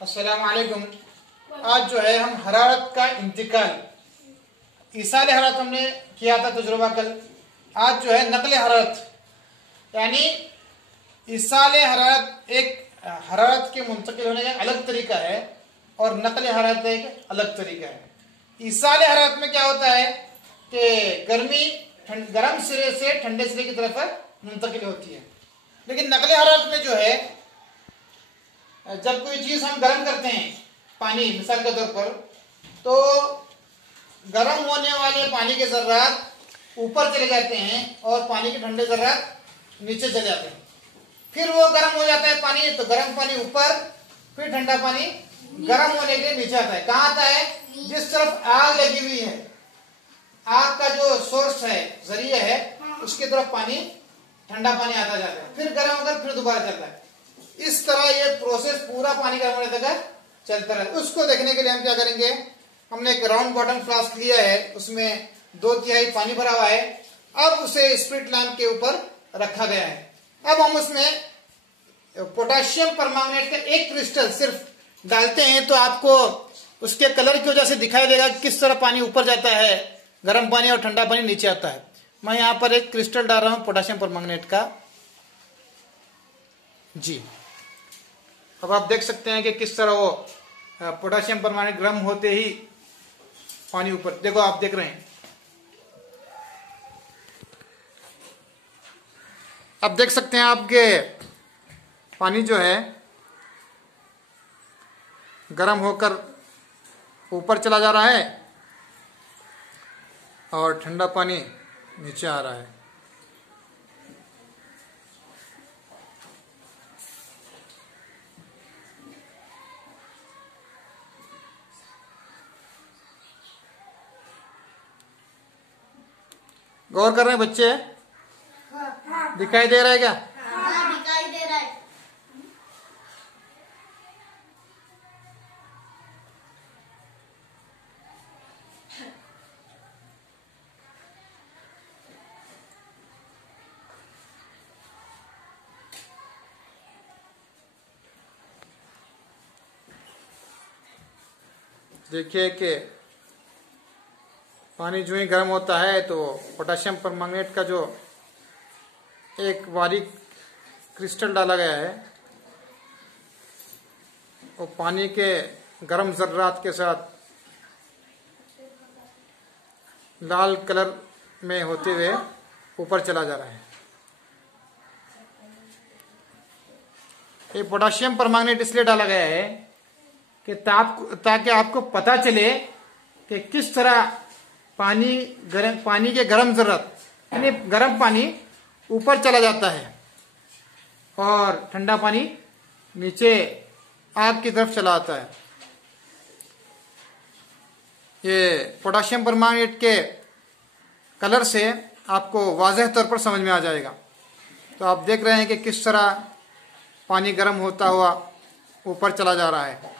अस्सलाम वालेकुम। आज जो है हम हरारत का इंतकाल ईसाल हरारत हमने किया था तजुर्बा कल। आज जो है नकल हरारत यानी ईसाल हरारत एक हरारत के मुंतकिल होने का अलग तरीका है और नकल हरारत एक अलग तरीका है। ईसाल हरारत में क्या होता है कि गर्मी गर्म सिरे से ठंडे सिरे की तरफ मुंतकिल होती है, लेकिन नकल हरारत में जो है जब कोई चीज हम गर्म करते हैं, पानी मिसाल के तौर पर, तो गर्म होने वाले पानी के जर्रात ऊपर चले जाते हैं और पानी के ठंडे जर्रात नीचे चले जाते हैं। फिर वो गर्म हो जाता है पानी, तो गर्म पानी ऊपर, फिर ठंडा पानी गर्म होने के लिए नीचे आता है। कहाँ आता है? जिस तरफ आग लगी हुई है, आग का जो सोर्स है, जरिया है, उसकी तरफ पानी ठंडा पानी आता जाता है, फिर गर्म होकर फिर दोबारा चलता है। इस तरह ये प्रोसेस पूरा पानी गर्म होने तक चलता रहे। उसको देखने के लिए हम क्या करेंगे, हमने एक राउंड बॉटम फ्लास्क लिया है, उसमें 2/3 पानी भरा हुआ है। अब उसे स्पिरिट लैंप के ऊपर रखा गया है। अब हम उसमें पोटेशियम परमांगनेट का एक क्रिस्टल सिर्फ डालते हैं, तो आपको उसके कलर की वजह से दिखाई देगा किस तरह पानी ऊपर जाता है, गर्म पानी और ठंडा पानी नीचे आता है। मैं यहाँ पर एक क्रिस्टल डाल रहा हूं पोटेशियम परमांगनेट का। जी, अब आप देख सकते हैं कि किस तरह वो पोटेशियम परमांगनेट गर्म होते ही पानी ऊपर, देखो आप देख रहे हैं। अब देख सकते हैं आपके पानी जो है गर्म होकर ऊपर चला जा रहा है और ठंडा पानी नीचे आ रहा है। गौर कर रहे हैं बच्चे? दिखाई दे रहा है क्या? हाँ, दिखाई दे रहा है। देखिए कि पानी जो ही गर्म होता है तो पोटेशियम परमांगनेट का जो एक बारीक क्रिस्टल डाला गया है वो पानी के गर्म जर्रात के साथ लाल कलर में होते हुए ऊपर चला जा रहा है। ये पोटेशियम परमांगनेट इसलिए डाला गया है कि ताकि आपको पता चले कि किस तरह पानी के गर्म जर्रात यानी गर्म पानी ऊपर चला जाता है और ठंडा पानी नीचे आग की तरफ चला आता है। ये पोटेशियम परमांगनेट के कलर से आपको वाज़ेह तौर पर समझ में आ जाएगा। तो आप देख रहे हैं कि किस तरह पानी गर्म होता हुआ ऊपर चला जा रहा है।